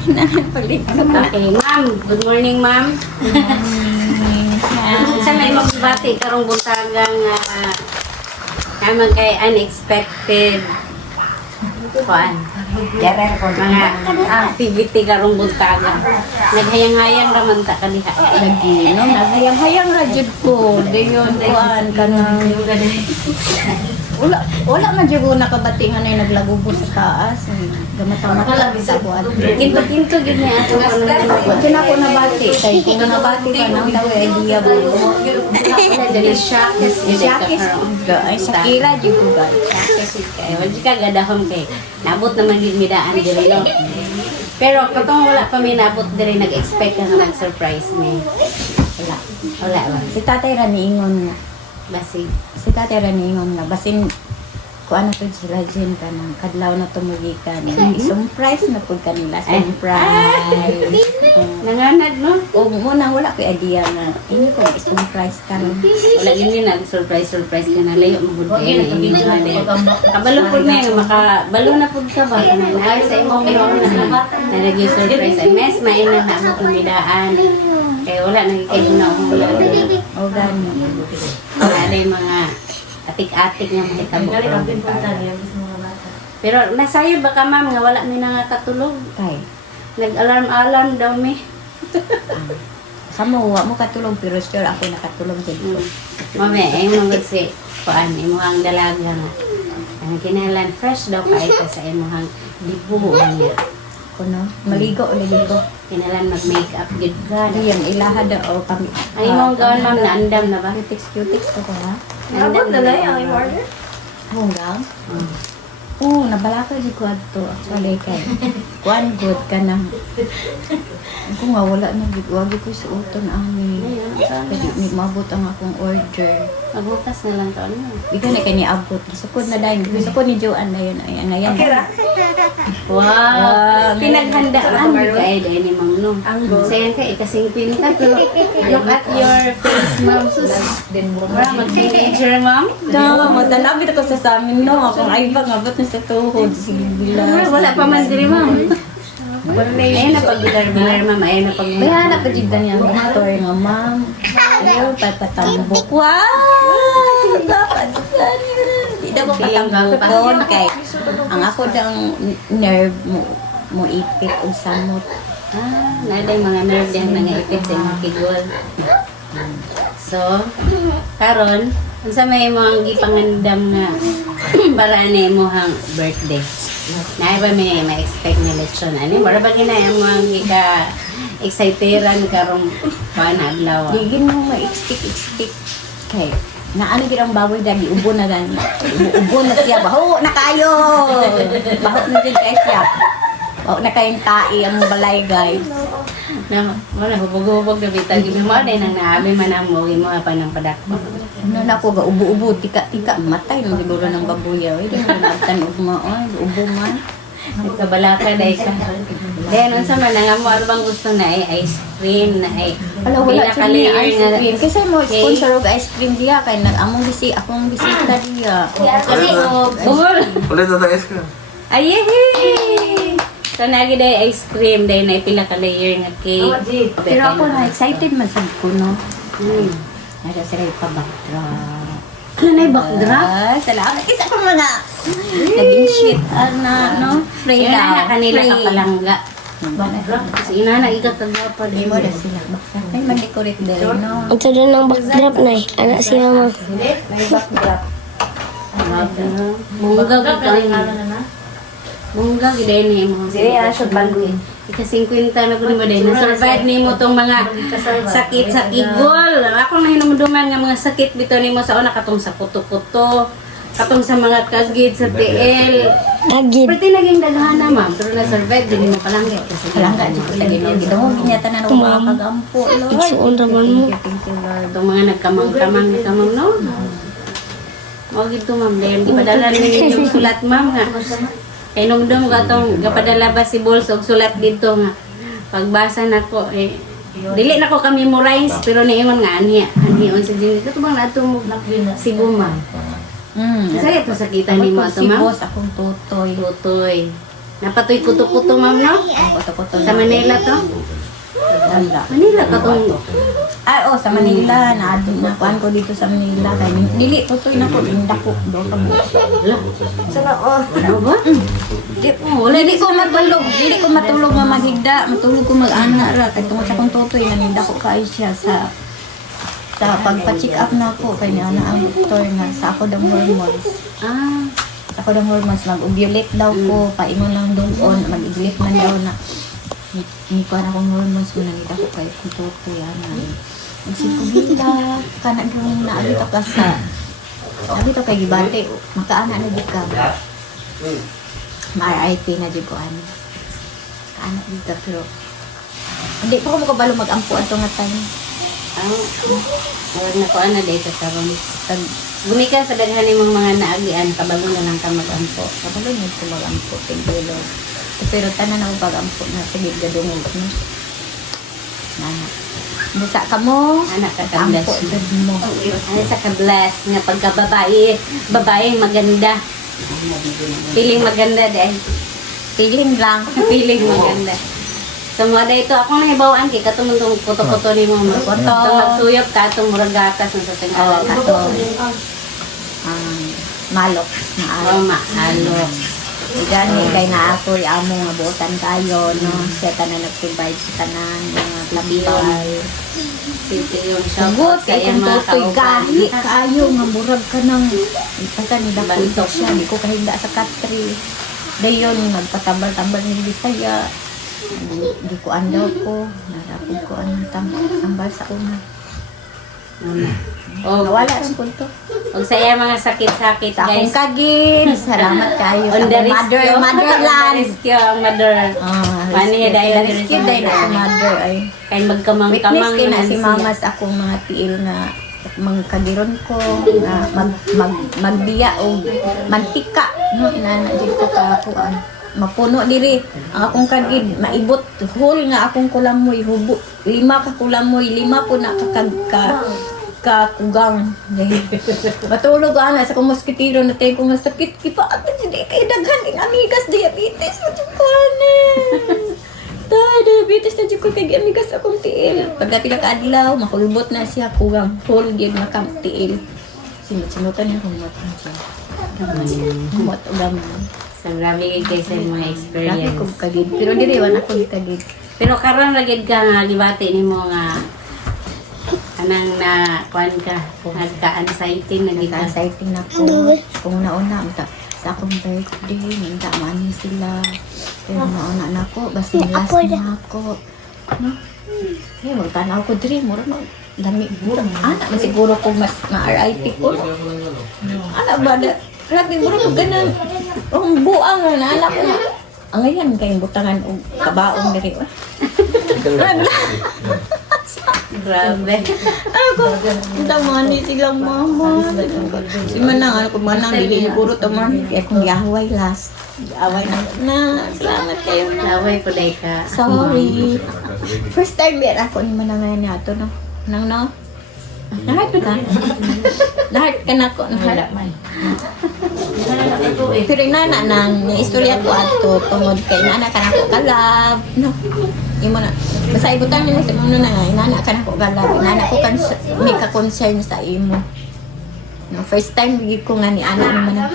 Okay, ma'am. Good morning, ma'am. Sa may magbati karong buntagang naman kay unexpected kuan. Mga activity karong buntaga. Naghayang-hayang raman ta kaniha. Lagi, no? Naghayang-hayang ra jud ko. Dayon kuan kanang wala man jud ko nakabatingan ay naglagubo sa taas. Gamata-mata sa buhat. Kinto-kinto gid ni ato Kaya ako nabati. Kaya kung nabati ka nang daw idea mo. dili shakes Shakis ay sakira jud ko guys. Shakes kay wala ka gadahom kay nabot naman gid midaan diri no. Pero katong wala pa mi nabot diri nag-expect ka nga mag-surprise me. Wala lang. Si tatay ra niingon nga. Basig. Si tatay ra niingon nga basin ko ano to sila dyan ka ng kadlaw na tumugikan. Surprise na po kanila. Surprise. Nanganad no? O muna wala ko idea nga. Ini ko surprise ka lang. Wala yun nag-surprise ka na layo mo gud kay ni. Kabalo pud na nga makabalo na pud ka ba kana na sa imong noon na nag-surprise ay mes mainan na mo kung bidaan. Kaya wala nagkay na ako wala. O gani. Wala yung mga atik-atik nga mahitabo. Pero nasaya ba ka ma'am nga wala mi na nga katulog? Kay. Nag-alarm-alarm daw mi. Kamo wa mo katulog pero still ako nakatulog din. Mami, ay mo gud si kuan imuhang dalaga nga. Ang kinahanglan fresh daw kay ka sa imuhang dibuhuan niya. Kuno, maligo o ligo. Kinahanglan mag-makeup gid ka. Ano yan, ilaha daw o kami. Ay imong gawon ma'am naandam na ba? Cutics ko ha? Naandam na lang yung order. Hunggang? Oo, nabalaka di ko ato. Actually, kay kuan good ka na. Kung nga wala na, wagi ko suoton amin. Kaya di mabot ang akong order. Magbukas na lang to ano. Ikaw na kanya abot. Sukod na dahil. Sukod ni Joanne na yun. Ayan, ayan. Wow! Pinaghandaan mo ka eh, dahil ni Mang Nung. Sayang ka, ikasingpin ka, pero look at your face, ma'am. Sus, wala mag-teenager, ma'am. No, matanapit ako sa amin, no. Akong ayba, ngabot na sa tuhod. Sige, bila. Wala pa man diri, ma'am. Ayun na pag-bilar, ma'am. Ayun na pag-bilar. May hanap pa dyan niya ang story nga, ma'am. Ayaw, patambok. Wow! Dapat. Di daw ko patambok doon kay ang ako dang nerve mo ipit o samot. Naday mga nerve diyang nangaipit sa imong kigol. So, karon unsa may mga gipangandam nga para ni imong birthday. Naay ba may ma-expect ni lechon ani? Mura ba gina yung mga gika exciteran karong panadlaw? Digin mo ma-expect kay naano gid ang baboy dali ubo na gani. Ubo na siya baho na kayo. Baho na din kay siya. Baho na kayong tai ang balay guys. Na wala hubog-hubog na bitag gid mo day nang naabi man amo imo pa nang padakpo. Ano na ko ga ubo-ubo tika-tika matay mo siguro ng baboy. Ay di mo nabtan ugma oy ubo man. Nagkabalaka day ka. Then unsa man nga mo ano bang gusto na ice cream na Wala wala siya ni pinaka-layer ice na- cream. Kasi mo Okay. sponsor og ice cream diya kay nag-among akong bisita diya. Bugol. Ulit na tayo ka. Ayeh! So, nagi day ice cream, day na pila ka layer nga cake. Pero ako na excited man sad ko no. Hmm. Nada sila ipabaktra. Ano na yung backdrop? Salamat isa pa mga naging shit na no. Free Yun na kanila free. kapalangga. Kasi ina na ikat ang dapat. Hindi mo na sila baktra. Ay mag-decorate dali no. Ito rin ang backdrop na eh. Anak si mama. May backdrop. Mungga ka. Mungga giday ni mo. Sige, aso balwi. Ika-50 na ko ni mo din. Na-survive ni mo tong mga sakit sa igol. Ako na hinumduman nga mga sakit bito ni mo sa una katong sa puto-puto. Katong sa mga kagid sa TL. Agid. Pwede naging daghan na ma'am. Pero na-survive din mo palangga. Palangga di ko sa Ginoo. Ginoo ginyatan na mga pagampo Lord. Igsuon raman mo. Thank you Lord. Itong mga nagkamang-kamang ni kamang no. O gito ma'am. Dahil di padala ninyo yung sulat ma'am nga. Kay nung dum gatong gapadala ba si Bols og sulat dito nga. Pagbasa nako dili nako ka memorize pero niingon nga aniya. Anion sa dinito to bang nato mo si Guma. Saya to sakita ni mo ato ma'am. Si boss akong tutoy. Tutoy. Napatoy kuto-kuto, ma'am, no? Koto-koto Sa Manila to? Danda. Manila ka tong... Ay, oh, sa Manila, nakuhaan ko dito sa Manila. Kaya, dili, tutoy na ko, indako. Do ka mo. Ano ba? Dili ko matulog. Dili ko matulog nga maghigda. Matulog ko mag-ana ra. Kaya tungkol sa kong tutoy, nanindako kayo siya sa pagpa-check up na ako. Kaya niya na ang doktor nga sa ako ng hormones. Ah, Sa ako ng hormones, mag-ovulate daw ko. Paingon lang doon, mag-ovulate man daw na. Hindi ko na akong hormones ko nanindako kayo kong tutoy. Magsikubila, kanan kong naabito ka sa naabito kay Gibante, makaana na di ka. Ma-RIP na di ko ano. Kaanak dito pero hindi pa ko makabalo mag-ampo ato nga time. huwag na ko ano dito karon. Pag gumika sa daghan imong mga naagian, kabalo na lang ka mag-ampo. Kabalo niyo ko mag-ampo, tinggulo. Pero tanan ako pag-ampo na sige gadungog no. Nana. Busa ka mo, Anak ka ampo ka-bless. dad mo. Ano sa ka-bless nga babae maganda. Feeling maganda dahil. Feeling lang. Feeling maganda. So mo ito akong nahibawaan kay katong tong puto-puto ni mo. Puto. Ito magsuyop ka atong murag gatas sa Oh, tingalan. kato. Malok na Oh, mahalo. Gani kay na ako amo nga buotan tayo no. Siya tanan nag-provide sa tanan mga lampay. Sige yung shout Sagot sa kay iyang kung mga tutoy kauban. gahi kayo nga murag ka ng ipasa ni Dakoy siya di ko kahinda sa country. Dayon magpatambal-tambal ni Bisaya. Di ko andaw ko. Narapod ko ang tambal sa una. Oh, Nawala rin po ito. og sa iyang mga sakit-sakit Sa akong guys. kagin. Salamat kayo sa On the akong rescue. motherland. Rescue ang mother. Rescue dahil rescue dahil na sa mother ay. Kay Witness magkamang-kamang kay na naman si siya. mama sa akong mga tiil na mga kagiron ko na magbiya o mantika no inana jud ko ka ako mapuno diri ang akong kagid maibot whole nga akong kulamoy hubo 5 ka kulamoy 5 po na kakugang matulog ana sa akong moskitero na tayo kung masakit kipa at hindi kay daghan ing amigas diabetes mo diabetes na dyan ko kay amigas akong tiil. Pagdapila ka adlaw, makulbot na siya kugang whole gid makamtiil. Sinutan niya humot na siya. Humot o gaman. So, grabe kayo sa mga Grabe experience. ko kagid. Pero dili wala ko kagid. Pero karon lagid ka nga libati nimo nga anang na kuan ka nagka-anxiety na gid ka. Exciting na ko. Kung nauna, sa akong birthday, nanda mani sila. Pero nauna na ko, basta last na ako. No? Eh, magtanaw ko diri, mura mag dami. Anak, siguro ko mas ma-RIP ko. Anak ba na? Grabe, mura ko ganun. Ang buang na anak ko. Ang ngayon, kayong butangan o kabaong diri. Grabe. Ay ko, tamani silang mama. Si Manang, ano ko Manang, dili siguro tamani. Kaya kung yahaway last. Yahaway na. Salamat kayo na. Laway po day ka. Sorry. First time yan ako ni Manang ngayon nato, no? Nang no? Nahat ka? Nahat ka na ko. Nahat. Pero inana nang istorya ko ato tungod kay inana ka na ko kalab. No? Imo na. Basta ibutan mo sa mundo na nga, inana ka na ko kalab. Inana ko kan may ka-concern sa imo. No, first time bigid ko nga ni ana ni Manang.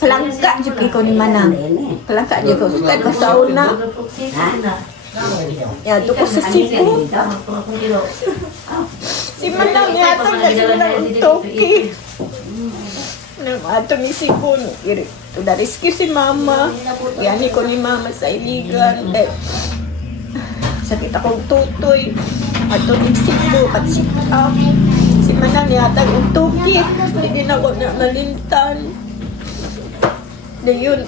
Palangka jud ko ni Manang. Palangka jud ko sukad ba sa una. Ya, ko sa Cebu. Si Manang yata na sila ng toki. Nang ato ni Cebu, to the rescue si Mama. Yani ko ni Mama sa iligan. Sakit akong tutoy. Ato ni Cebu, pat-sit up. Si Manang yata ng toki. Hindi na ko na malintan. Dayon.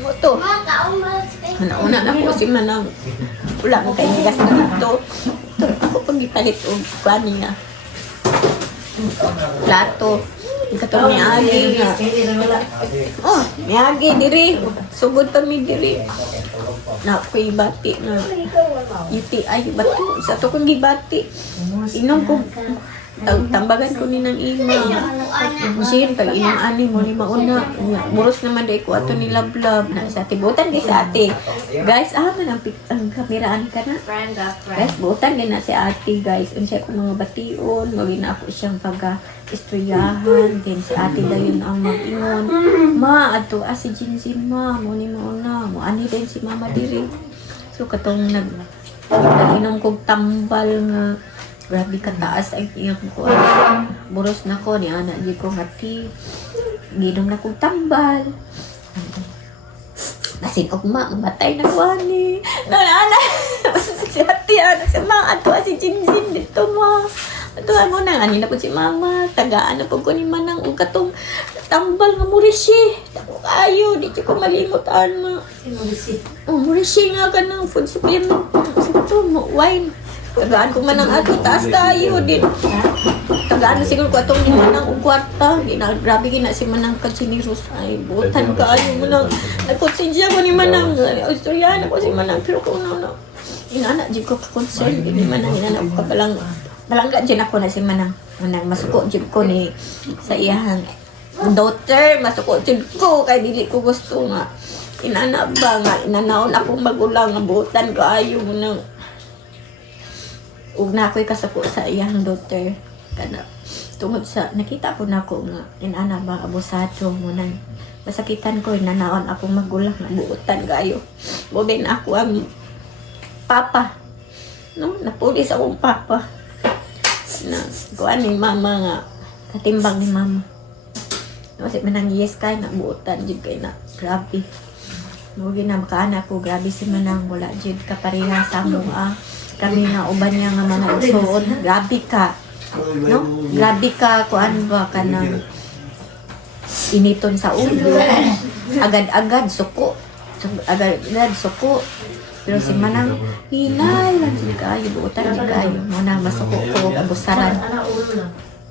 Mo to. Una na ko si Manang. Wala ko kayo gas na ito. Ako pag ipalit o kuha niya. Plato. Ikatong miagi nga. Oh, miagi diri. Sugod kami diri. Na ako'y bati na UTI bato. Sa to kong gibati. Inom ko tambagan ko ni ng ima. Sin pag inom ani mo ni mauna. Muros naman dai ko ato ni lablab na sa tibutan di sa ate. Guys, man ang kameraan ka na. Guys, butan din na si ate guys. Unsay ko mga bation, mawin na ako siyang istoryahan. Then si ate dayon ang mag-ingon. Ma, ato si Jinjin ma, mo ni mauna. Mo ani din si mama diri. So katong nag-inom kong tambal nga grabe kataas ang iyang ko. Buros na ko ni anak di ko hati. Ginom na kong tambal. Nasin ugma, matay na ko ni. Nana, si hati ana si mga ato si Jinjin dito mo. Ato mo nang ani na po si mama. Tagaan na po ko ni manang ug katong tambal nga murishi. Tako kayo, di ko malimutan ma. Murishi nga ka ng food supplement. Ito mo, wine. Tagaan ko man ang ato, taas kayo din. Tagaan na siguro ko atong ni manang og kwarta. Grabe gina si manang katsiniros. Ay, butan kayo mo nang. Nagkonsinsya ko ni manang. Istoryahan ako si manang. Pero kung ano, inaanak di ko ka-concern. Hindi manang inaanak ko palang. Palangga dyan ako na si manang. Manang masuko dyan ko ni sa iyang daughter. Masuko dyan ko. Kaya dili ko gusto nga. Inaanak ba nga. Inanaon akong magulang. Butan kayo mo nang. Ug na ako'y kasako sa iyang daughter kana tungod sa nakita ko nako nga inana ba abusado mo nang masakitan ko inanaon akong magulang na buutan gayo mo din ako ang papa no napulis akong papa na kuan ni mama nga katimbang ni mama no si manang yes kay na buutan jud kay na grabe mo ginamkaan ako grabe si manang wala jud kapareha sa mga kami nga uban niya nga mga usoon. Grabe ka. No? Grabe ka kuan ba ka ng initon sa ulo. Agad-agad suko. Agad-agad suko. Pero si manang hinay lang si kayo. Buutan si kayo. Muna masuko ko. Abusaran.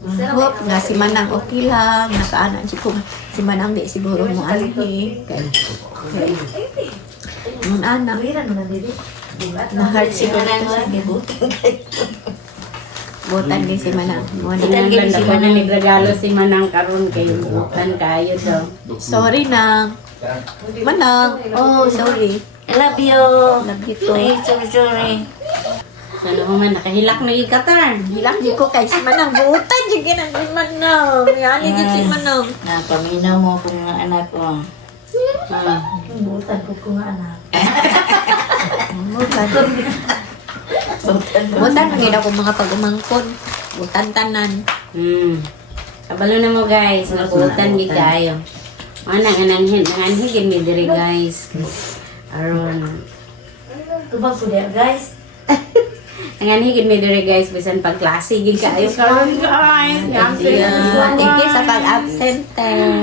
Hope nga si manang okay lang. Nakaanan si ko. Si manang di siguro mo alhi. Okay. Mun anak. Na-heart siguro sa butan din si manang. Ilan lang si manang nagregalo si manang karon kay butan kayo daw. Sorry na. Manang. Oh, sorry. I love you. Love you too. Ay, sorry. Ano mo man nakahilak na ikatar. Hilang di ko kay si manang. Butan di ginang si manang. Yani di si manang. Napaminaw mo po nga anak ko. Butan. Butan magin ako mga pag-umangkon. Butan tanan. Kabalo na mo guys, nabutan di kayo. Ana nga nanghigin mi diri guys. Aron. Tubag po der guys. Nanghigin mi diri guys bisan pag klase gid kayo karon guys. Thank you sa pag-absent.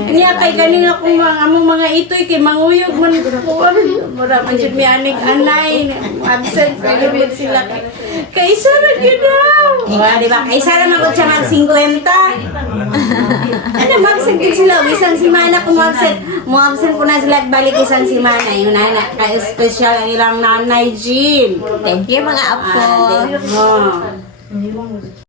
Niya kay galing ako among mga itoy kay manguyog man kuan. Mura man jud mi anig anay absent pero bit sila kay isa ra gyud daw. Di ba? Kay isa ra man siya mag 50. Ano mag-absent sila isang semana ko mag-absent. Mo absent ko na sila balik isang semana. Yung nana kay special ang ilang nanay Jean. Thank you mga apo.